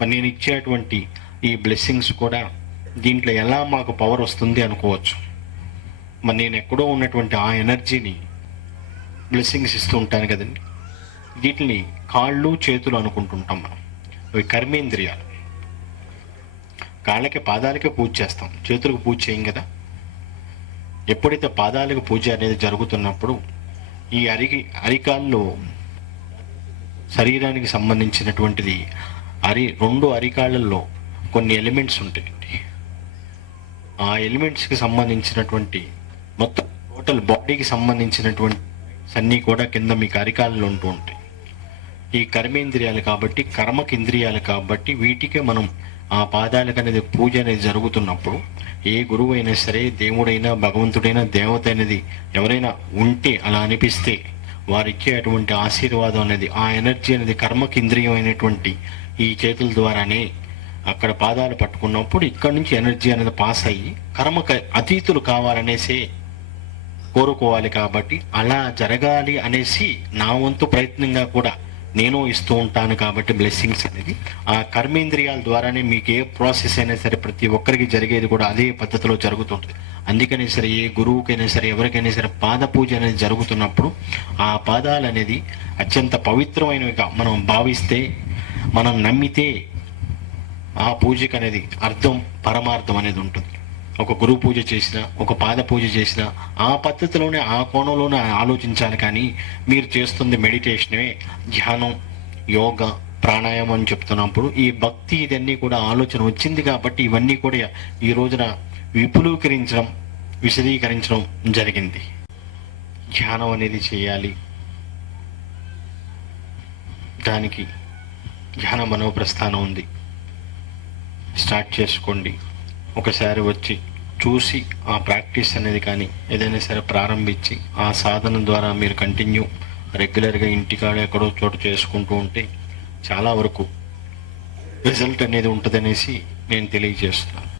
మరి నేను ఇచ్చేటువంటి ఈ బ్లెస్సింగ్స్ కూడా దీంట్లో ఎలా మాకు పవర్ వస్తుంది అనుకోవచ్చు. మరి నేను ఎక్కడో ఉన్నటువంటి ఆ ఎనర్జీని బ్లెస్సింగ్స్ ఇస్తూ ఉంటాను కదండి. వీటిని కాళ్ళు చేతులు అనుకుంటుంటాం మనం. అవి కర్మేంద్రియాలు. కాళ్ళకి పాదాలకే పూజ చేస్తాం. చేతులకు పూజ చేయం కదా. ఎప్పుడైతే పాదాలకు పూజ అనేది జరుగుతున్నప్పుడు ఈ అరిగి అరికాల్లో శరీరానికి సంబంధించినటువంటిది అరి రెండు అరికాళ్ళల్లో కొన్ని ఎలిమెంట్స్ ఉంటాయండి. ఆ ఎలిమెంట్స్కి సంబంధించినటువంటి మొత్తం టోటల్ బాడీకి సంబంధించినటువంటి అన్నీ కూడా కింద మీకు అరికాలలో ఉంటూ ఉంటాయి. ఈ కర్మేంద్రియాలు కాబట్టి కర్మకి ఇంద్రియాలు కాబట్టి వీటికే మనం ఆ పాదాలకు అనేది పూజ అనేది జరుగుతున్నప్పుడు ఏ గురువు అయినా సరే దేవుడైనా భగవంతుడైనా దేవత అనేది ఎవరైనా ఉంటే అలా అనిపిస్తే వారిచ్చే అటువంటి ఆశీర్వాదం అనేది ఆ ఎనర్జీ అనేది కర్మకి అయినటువంటి ఈ చేతుల ద్వారానే అక్కడ పాదాలు పట్టుకున్నప్పుడు ఇక్కడ నుంచి ఎనర్జీ అనేది పాస్ అయ్యి కర్మకు అతీతులు కావాలనేసే కోరుకోవాలి కాబట్టి అలా జరగాలి అనేసి నా వంతు ప్రయత్నంగా కూడా నేను ఇస్తూ ఉంటాను కాబట్టి బ్లెస్సింగ్స్ అనేది. ఆ కర్మేంద్రియాల ద్వారానే మీకు ఏ ప్రాసెస్ అయినా సరే ప్రతి ఒక్కరికి జరిగేది కూడా అదే పద్ధతిలో జరుగుతుంటుంది. అందుకనే సరే ఏ గురువుకైనా సరే ఎవరికైనా సరే పాద పూజ అనేది జరుగుతున్నప్పుడు ఆ పాదాలు అనేది అత్యంత పవిత్రమైనవిగా మనం భావిస్తే మనం నమ్మితే ఆ పూజకు అనేది అర్థం పరమార్థం అనేది ఉంటుంది. ఒక గురువు పూజ చేసినా ఒక పాద పూజ చేసినా ఆ పద్ధతిలోనే ఆ కోణంలోనే ఆలోచించాలి కానీ మీరు చేస్తుంది మెడిటేషనే ధ్యానం యోగా ప్రాణాయామం అని చెప్తున్నప్పుడు ఈ భక్తి ఇదన్నీ కూడా ఆలోచన వచ్చింది కాబట్టి ఇవన్నీ కూడా ఈ రోజున విపులీకరించడం విశదీకరించడం జరిగింది. ధ్యానం అనేది చేయాలి. దానికి ధ్యాన మనోప్రస్థానం ఉంది. స్టార్ట్ చేసుకోండి. ఒకసారి వచ్చి చూసి ఆ ప్రాక్టీస్ అనేది కానీ ఏదైనా సరే ప్రారంభించి ఆ సాధన ద్వారా మీరు కంటిన్యూ రెగ్యులర్గా ఇంటికాడ ఎక్కడో చోటు చేసుకుంటూ ఉంటే చాలా వరకు రిజల్ట్ అనేది ఉంటుందనేసి నేను తెలియజేస్తున్నాను.